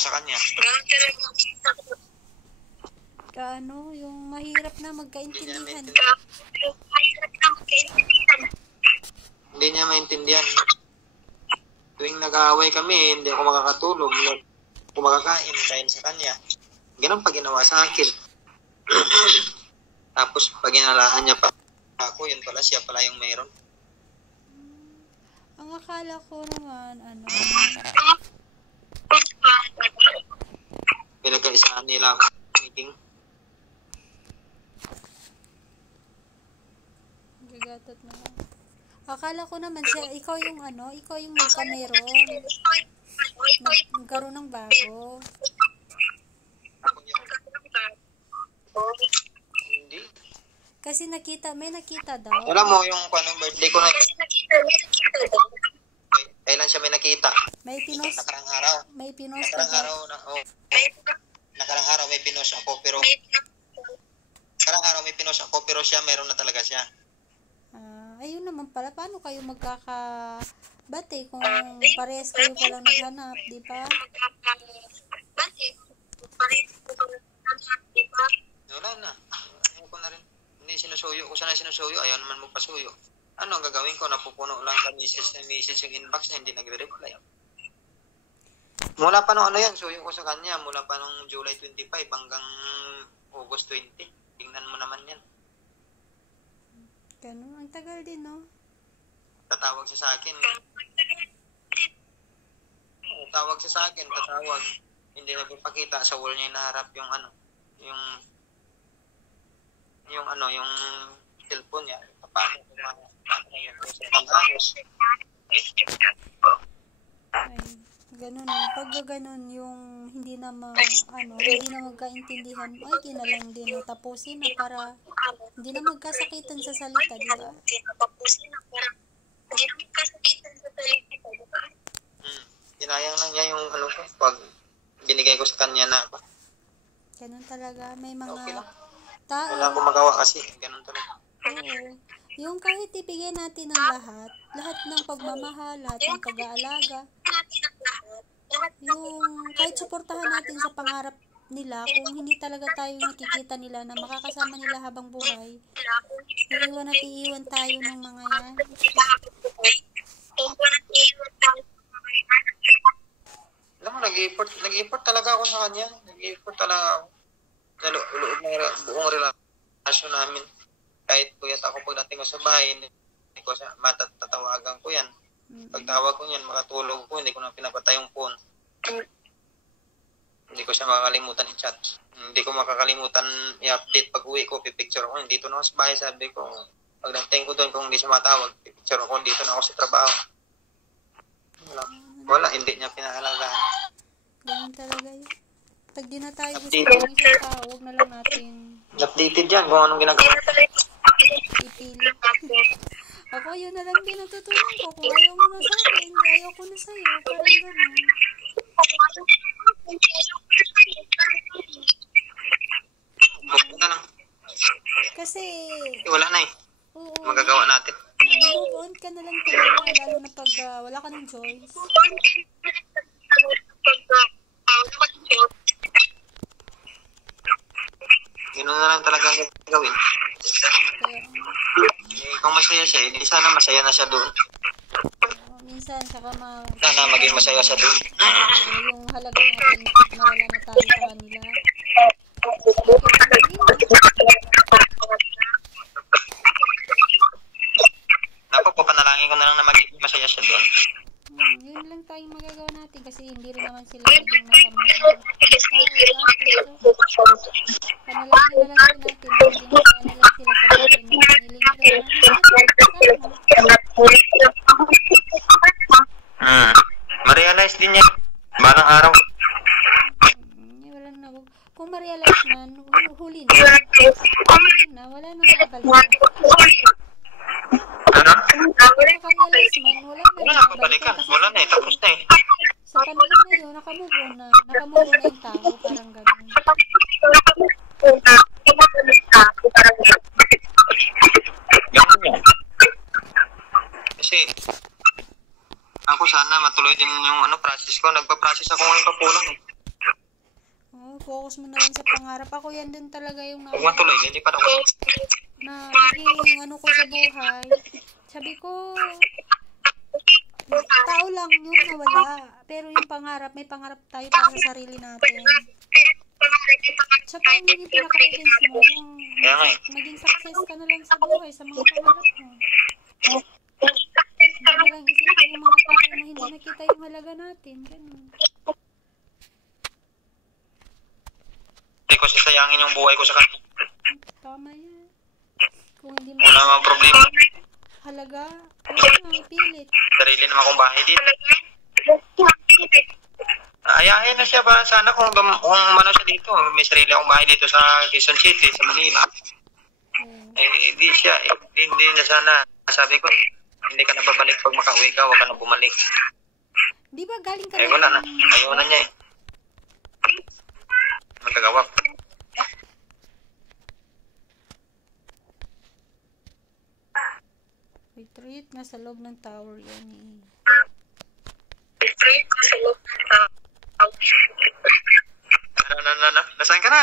sa kanya. Kaano, yung mahirap na magkaintindihan. Hindi niya maintindihan. Tuwing nag-aaway kami, hindi ako makakatulog, hindi ako makakain dahil sa kanya. Ganun pa ginawa sa akin. Tapos pag inalaan niya pa ako, yun pala siya pala yung mayroon. Ang akala ko naman, Pinagkaisahan nila ako meeting. Gagatot na lang. Akala ko naman siya, ikaw yung magkameron. Nagkaroon ng bago. Hindi. Kasi may nakita daw. Alam mo yung birthday ko na kailan siya may nakita? May pinos. Nakarang araw. May pinos. Nakarang araw may pinos ako pero siya meron na talaga siya. Ayun naman pala, paano kayo magkakabate kung parehas kayo palang naghanap, di ba? Wala na. Ayaw ko na rin. Hindi sinusuyo. Kung sana sinusuyo, ayaw naman magpasuyo. Ano ang gagawin ko? Napupuno lang ka message yung inbox na hindi nagre-reply. Mula pa nung suyo ko sa kanya, mula pa nung July 25 hanggang August 20. Tingnan mo naman yan. Ganun, ang tagal din, no? Tatawag siya sa akin. Tatawag. Hindi nagpapakita sa wall niya inaharap yung yung cellphone niya. Paano yun? Ay, ganun. Pag ganun, yung hindi na magkaintindihan, ay, kinalang din. Tapusin na para hindi na magkasakitan sa salita, di ba? Kinayang lang niya yung pag binigay ko sa kanya na ganun talaga. May mga okay lang. tao. Wala akong magawa kasi. Ganun talaga. Oo. Yung kahit ibigay natin ng lahat ng pagmamahal, lahat ng pag-aalaga, yung kahit suportahan natin sa pangarap nila, kung hindi talaga tayo nakikita nila na makakasama nila habang buhay, iiwan tayo ng mga yan. Alam mo, nag-effort talaga ako sa kanya. Nag-effort talaga ako. Loob ng buong relasyon namin. Kahit kuyat ako pagdating ko sa bahay, hindi ko siya matatawagan ko yan. Pagtawag ko yan, makatulog ko, hindi ko na pinapatay yung phone. Hindi ko siya makakalimutan i-chat. Hindi ko makakalimutan i-update pag uwi ko, pipicture ako. Dito na ako sa bahay, sabi ko, pagdating ko doon, kung hindi siya matawag, pipicture ako, dito na ako sa trabaho. Wala, hindi niya pinahalagaan. Ganun talaga yun. Pag di na tayo gusto ng isang tao, huwag na lang natin updated yan kung anong ginagawa. ipili. Ako, yun na lang din natutunan ko. Kung ayaw mo na sa akin, ayaw ko na sa'yo. Parang ganun. Huwag na lang. Kasi, Wala na eh. oo, Magagawa natin. move on ka na lang talaga. Lalo na pag wala ka ng choice. Ganoon na lang talaga gagawin. Kaya, Kung masaya siya, hindi sana masaya na siya doon. minsan, saka Sana maging masaya siya doon. yung halaga natin, mawala na tayo sa kanila. Napapanalangin ko na lang na maging masaya siya doon. Yun lang tayong magagawa natin kasi hindi rin naman sila maging masama. Panalangin na lang natin, maging masaya na lang sila sa bagay na nilingin na. Ma-realize din niya balang araw. Wala na. Kung ma-realize man, huli na. Huli na, wala nang babalik. Ano? Kung ma-realize man, wala na. Wala na babalikan. Wala na eh. Tapos na eh. Sa panahon na yun, nakamove on na. Nakamove on na yung tao, parang gano'n. Ganun yan. Kasi ako sana matuloy din yung process ko. Nagpa-process ako ngayon papulang eh. focus mo na lang sa pangarap. Ako yan din talaga yung Huwag mo tuloy, hindi pa ako. na naging ano ko sa buhay. Sabi ko, tao lang yung nawala. Pero yung pangarap, may pangarap tayo para sa sarili natin. Tsaka yung naging pinaka-essence mo, yung Kaya nga eh. maging success ka na lang sa buhay, sa mga pangarap mo. Hindi na lang isipin yung mga tao na hindi nakita yung halaga natin. Ganun. Hindi ko sasayangin yung buhay ko sa kanya. Tama yan. Kung hindi mo Wala namang problema. halaga, huwag nga ipilit. Sarili naman kong bahay dito. Ayahin na siya para sana kung ano siya dito. May sarili akong bahay dito sa Quezon City, sa Manila. Hindi siya, hindi na sana. Sabi ko, hindi ka na babalik pag makauwi ka, huwag ka na bumalik. Di ba galing ka Wala na. Ayaw na niya eh. Magagawa. Retreat, nasa loob ng tower yan eh. Nasaan ka na?